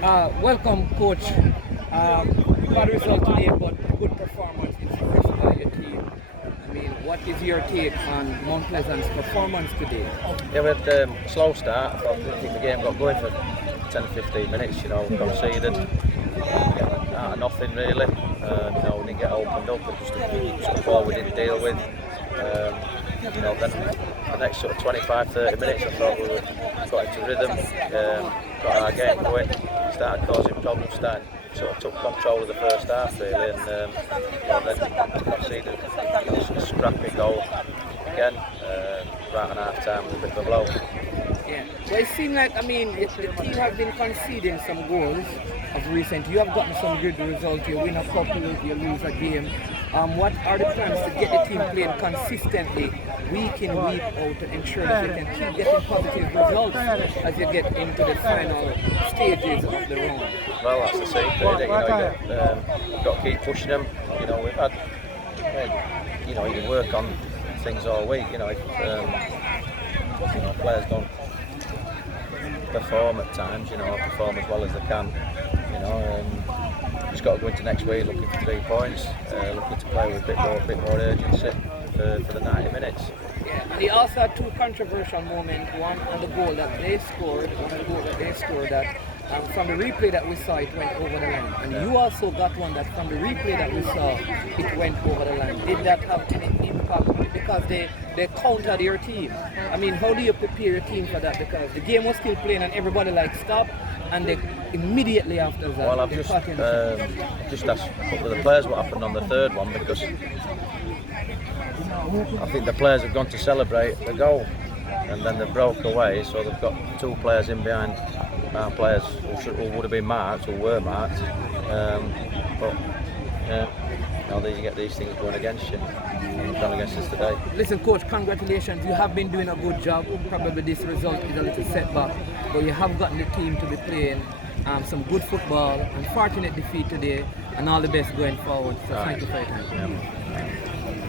Welcome, Coach. Bad result today, but good performance expressed by your team. I mean, what is your take on Mount Pleasant's performance today? Yeah, we had a slow start. I think the game got going for 10 or 15 minutes, conceded. Out of nothing really. We didn't get opened up, it just a ball we didn't deal with. Then the next sort of 25-30 minutes I thought we got into rhythm, got our game going, started causing problems, sort of took control of the first half really, and then conceded a scrappy goal again, right on half time with a bit of a blow. Yeah. Well, it seemed like, the team have been conceding some goals of recent. You have gotten some good results. You win a couple, you lose a game. What are the plans to get the team playing consistently, week in, week out, to ensure that they can keep getting positive results as you get into the final stages of the round? Well, that's the secret. You've got to keep pushing them. We've had, you work on things all week. If players don't perform at times, perform as well as they can, just got to go into next week looking for 3 points, looking to play with a bit more urgency for the 90 minutes. Yeah, and he also had two controversial moments, one on the goal that they scored, that from the replay that we saw, it went over the line. And you also got one that from the replay that we saw, it went over the line. Did that have any impact on it? Because they countered your team. How do you prepare your team for that? Because the game was still playing and everybody stopped, and they immediately after that. Well, I've just asked a couple of the players what happened on the third one, because I think the players have gone to celebrate the goal and then they broke away, so they've got two players in behind our players who would have been marked, who were marked, you get these things going against you. Gone against us today. Listen, Coach, congratulations. You have been doing a good job. Probably this result is a little setback, but you have gotten the team to be playing some good football. Unfortunate defeat today, and all the best going forward. So thank you for your time. Yeah.